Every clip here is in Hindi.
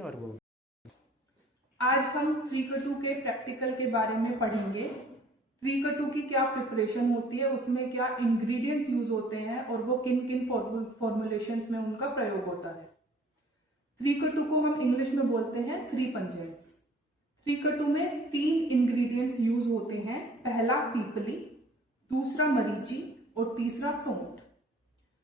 और वो आज हम त्रिकटु के प्रैक्टिकल के बारे में पढ़ेंगे। त्रिकटु की क्या प्रिपरेशन होती है, उसमें क्या इंग्रेडिएंट्स यूज होते हैं और वो किन किन फॉर्मुलेशंस में उनका प्रयोग होता है। त्रिकटु को हम इंग्लिश में बोलते हैं थ्री पंजेंट्स। त्रिकटु में 3 इंग्रेडिएंट्स यूज होते हैं। पहला पीपली, दूसरा मरीची और तीसरा सौंठ।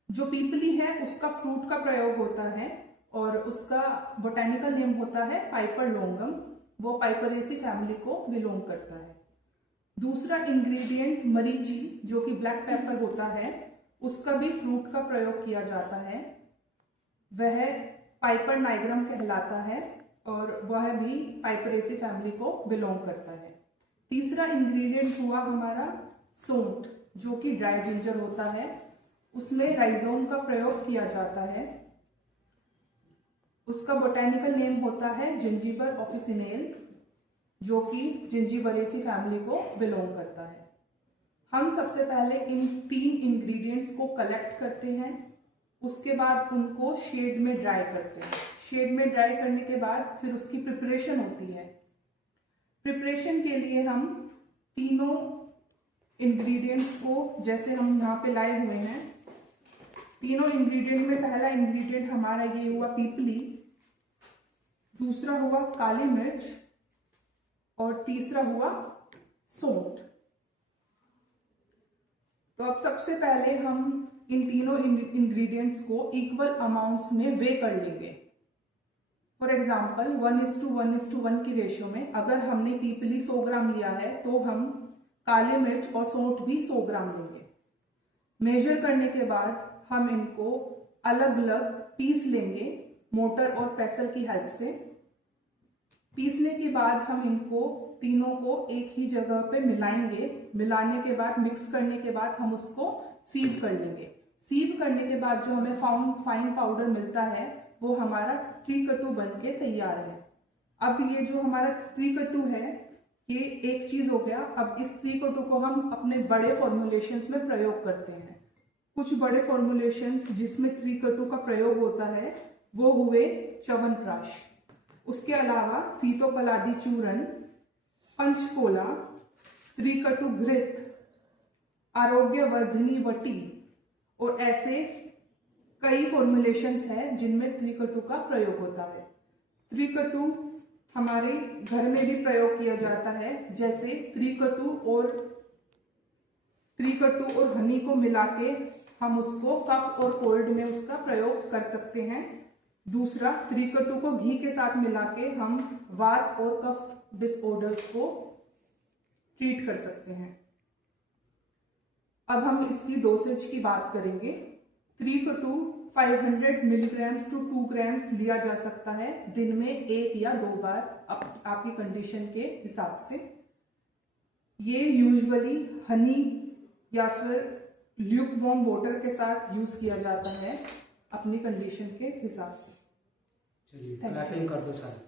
जो पीपली है उसका फ्रूट का प्रयोग होता है और उसका बोटेनिकल नेम होता है पाइपर लोंगम। वो पाइपरेसी फैमिली को बिलोंग करता है। दूसरा इंग्रेडिएंट मरीची जो कि ब्लैक पेपर होता है, उसका भी फ्रूट का प्रयोग किया जाता है। वह पाइपर नाइग्रम कहलाता है और वह भी पाइपरेसी फैमिली को बिलोंग करता है। तीसरा इंग्रेडिएंट हुआ हमारा सौंठ जो कि ड्राई जिंजर होता है। उसमें राइजोम का प्रयोग किया जाता है। उसका बोटेनिकल नेम होता है जिंजीबर ऑफिसिनेल जो कि जिंजीबरेसी फैमिली को बिलोंग करता है। हम सबसे पहले इन 3 इंग्रेडिएंट्स को कलेक्ट करते हैं, उसके बाद उनको शेड में ड्राई करते हैं। शेड में ड्राई करने के बाद फिर उसकी प्रिपरेशन होती है। प्रिपरेशन के लिए हम तीनों इंग्रेडिएंट्स को, जैसे हम यहाँ पे लाए हुए हैं, तीनों इंग्रेडिएंट में पहला इंग्रेडिएंट हमारा ये हुआ पीपली, दूसरा हुआ काली मिर्च और तीसरा हुआ सौंठ। तो अब सबसे पहले हम इन तीनों इंग्रेडिएंट्स को इक्वल अमाउंट्स में वे कर लेंगे। फॉर एग्जाम्पल 1:1:1 की रेशियो में अगर हमने पीपली 100 ग्राम लिया है तो हम काली मिर्च और सौंठ भी 100 ग्राम लेंगे। मेजर करने के बाद हम इनको अलग अलग पीस लेंगे मोटर और पेसल की हेल्प से। पीसने के बाद हम इनको तीनों को एक ही जगह पे मिलाएंगे। मिलाने के बाद, मिक्स करने के बाद हम उसको सीव कर लेंगे। सीव करने के बाद जो हमें फाइन पाउडर मिलता है वो हमारा त्रिकटु बन के तैयार है। अब ये जो हमारा त्रिकटु है ये एक चीज हो गया। अब इस त्रिकटु को हम अपने बड़े फॉर्मुलेशंस में प्रयोग करते हैं। कुछ बड़े फॉर्मुलेशंस जिसमें त्रिकटु का प्रयोग होता है वो हुए च्यवनप्राश, उसके अलावा सीतोपलादी चूर्ण, पंचकोला, त्रिकटु घृत, आरोग्यवर्धिनी वटी और ऐसे कई फॉर्मुलेशंस हैं जिनमें त्रिकटु का प्रयोग होता है। त्रिकटु हमारे घर में भी प्रयोग किया जाता है, जैसे त्रिकटु और हनी को मिला के हम उसको कफ और कोल्ड में उसका प्रयोग कर सकते हैं। दूसरा, त्रिकटु को घी के साथ मिला के हम वात और कफ डिसऑर्डर्स को ट्रीट कर सकते हैं। अब हम इसकी डोसेज की बात करेंगे। त्रिकटु 500 मिलीग्राम्स टू 2 ग्राम्स लिया जा सकता है दिन में 1 या 2 बार आपकी कंडीशन के हिसाब से। ये यूजुअली हनी या फिर ल्यूक वार्म वाटर के साथ यूज किया जाता है अपनी कंडीशन के हिसाब से। चलिए क्लैपिंग कर दो सारे।